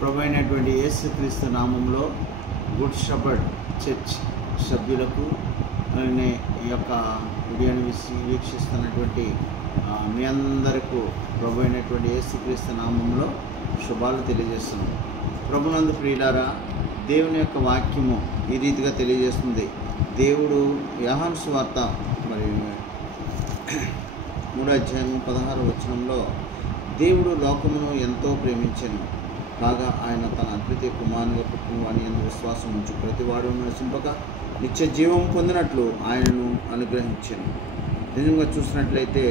ప్రభు అయినటువంటి యేసుక్రీస్తు నామంలో గుడ్ షెపర్డ్ చర్చ్ సభ్యులకు ఈ యొక్క వీడియోని వీక్షిస్తున్నటువంటి మీ అందరికీ ప్రభు అయినటువంటి యేసుక్రీస్తు నామంలో శుభాలు తెలియజేస్తున్నాం. ప్రభునందు ప్రియులారా, దేవుని యొక్క వాక్యము ఈ రీతిగా తెలియజేస్తుంది. దేవుడు యోహాను సువార్త మరి 3:16 దేవుడు లోకమును ఎంతో ప్రేమించెను, కాగా ఆయన తన అద్వితీయ కుమారునిగా పుట్టిన వాని యందు విశ్వాసం ఉంచు ప్రతివాడు నశింపక నిత్య జీవం పొందినట్లు ఆయనను అనుగ్రహించెను. నిజంగా చూసినట్లయితే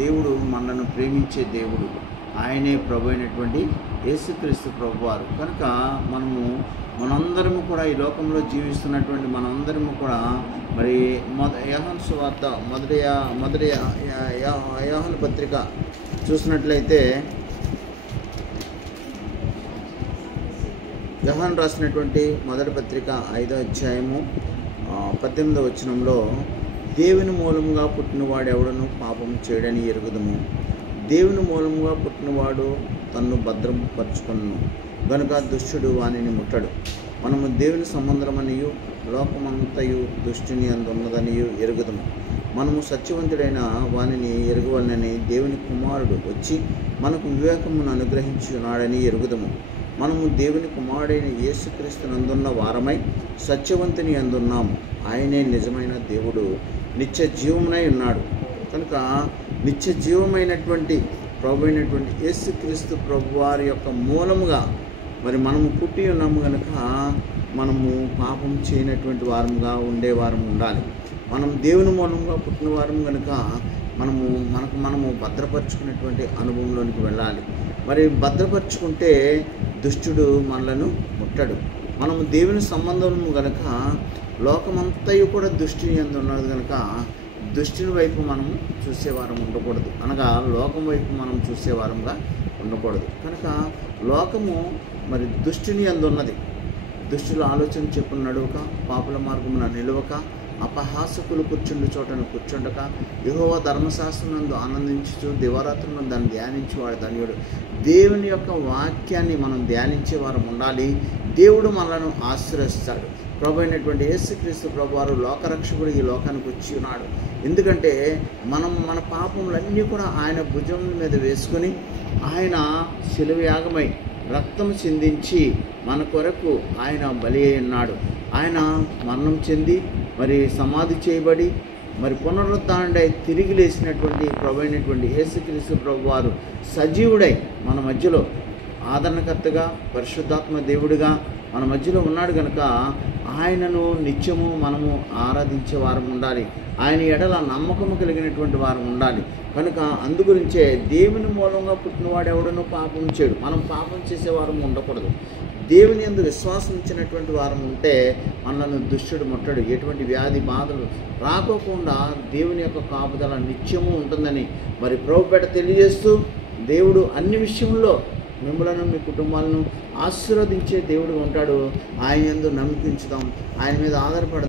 దేవుడు మనలను ప్రేమించే దేవుడు. ఆయనే ప్రభు అయినటువంటి యేసుక్రీస్తు ప్రభువారు. కనుక మనందరము కూడా ఈ లోకంలో జీవిస్తున్నటువంటి మనందరము కూడా మరి యోహాను సువార్త మొదటి యోహాను పత్రిక చూసినట్లయితే యోహాను రాసినటువంటి మొదటి పత్రిక 5వ అధ్యాయము 18 దేవుని మూలముగా పుట్టినవాడు ఎవడను పాపం చేయడని ఎరుగుదుము. దేవుని మూలముగా పుట్టినవాడు తన్ను భద్రపరచుకొనును గనుక దుష్టుడు వానిని ముట్టడు. మనము దేవుని సంబంధమనియు లోకమంతయు దుష్టుని అందున్నదనియు ఎరుగుదుము. మనము సత్యవంతుడైన వానిని ఎరుగవలనని దేవుని కుమారుడు వచ్చి మనకు వివేకమును అనుగ్రహించున్నాడని ఎరుగుదుము. మనము దేవుని కుమారుడైన యేసుక్రీస్తు నందున్న వారమై సత్యవంతుని అందున్నాము. ఆయనే నిజమైన దేవుడు, నిత్య జీవమునై ఉన్నాడు. కనుక నిత్య జీవమైనటువంటి ప్రభు అయినటువంటి యేసుక్రీస్తు ప్రభు వారి యొక్క మూలముగా మరి మనము పుట్టి ఉన్నాము కనుక మనము పాపం చేయనటువంటి వారముగా ఉండేవారం ఉండాలి. మనం దేవుని మూలంగా పుట్టిన వారం కనుక మనము భద్రపరుచుకునేటువంటి అనుభవంలోనికి వెళ్ళాలి. మరి భద్రపరుచుకుంటే దుష్టుడు మనలను ముట్టడు. మనము దేవుని సంబంధము కనుక లోకమంతయు కూడా దుష్టుని యందు ఉన్నది కనుక దుష్టుని వైపు మనము చూసేవారం ఉండకూడదు, అనగా లోకం వైపు మనం చూసేవారంగా ఉండకూడదు. కనుక లోకము మరి దుష్టుని యందు ఉన్నది. దుష్టుల ఆలోచన చెప్పున నడువక, పాపుల మార్గమున నిలువక, అపహాసకులు కూర్చుండు చోటను కూర్చుండక, యెహోవా ధర్మశాస్త్రం నందు ఆనందించుచు దివారాత్రులను దాన్ని ధ్యానించేవాడు ధన్యుడు. దేవుని యొక్క వాక్యాన్ని మనం ధ్యానించేవారం ఉండాలి. దేవుడు మనలను ఆశీర్వదిస్తాడు. ప్రభు అయినటువంటి యేసుక్రీస్తు ప్రభువారు లోకరక్షకుడు ఈ లోకానికి వచ్చి ఉన్నాడు. ఎందుకంటే మన పాపములన్నీ కూడా ఆయన భుజం మీద వేసుకొని ఆయన శిలువ యాగమై రక్తం చిందించి మన కొరకు ఆయన బలి అయి ఉన్నాడు. ఆయన మరణం చెంది మరి సమాధి చేయబడి మరి పునరుద్ధానుడై తిరిగి లేచినటువంటి ప్రభు అయినటువంటి యేసుక్రీస్తు ప్రభువారు సజీవుడై మన మధ్యలో ఆదరణకర్తగా పరిశుద్ధాత్మ దేవుడిగా మన మధ్యలో ఉన్నాడు కనుక ఆయనను నిత్యము మనము ఆరాధించే వారం ఉండాలి. ఆయన ఎడల నమ్మకము కలిగినటువంటి వారం ఉండాలి. కనుక అందుగురించే దేవుని మూలంగా పుట్టినవాడు ఎవడనో పాపం చేయడు. మనం పాపం చేసేవారం ఉండకూడదు. దేవుని యందు విశ్వాసం ఇచ్చినటువంటి వారం ఉంటే మనల్ని దుష్టుడు ముట్టడు. ఎటువంటి వ్యాధి బాధలు రాకోకుండా దేవుని యొక్క కాపుదల నిత్యము ఉంటుందని మరి ప్రభుపేట తెలియజేస్తూ దేవుడు అన్ని విషయంలో మిమ్మలను మీ కుటుంబాలను ఆశీర్వదించే దేవుడు ఉంటాడు. ఆయన యందు నమ్మకించుదాం, ఆయన మీద ఆధారపడదాం.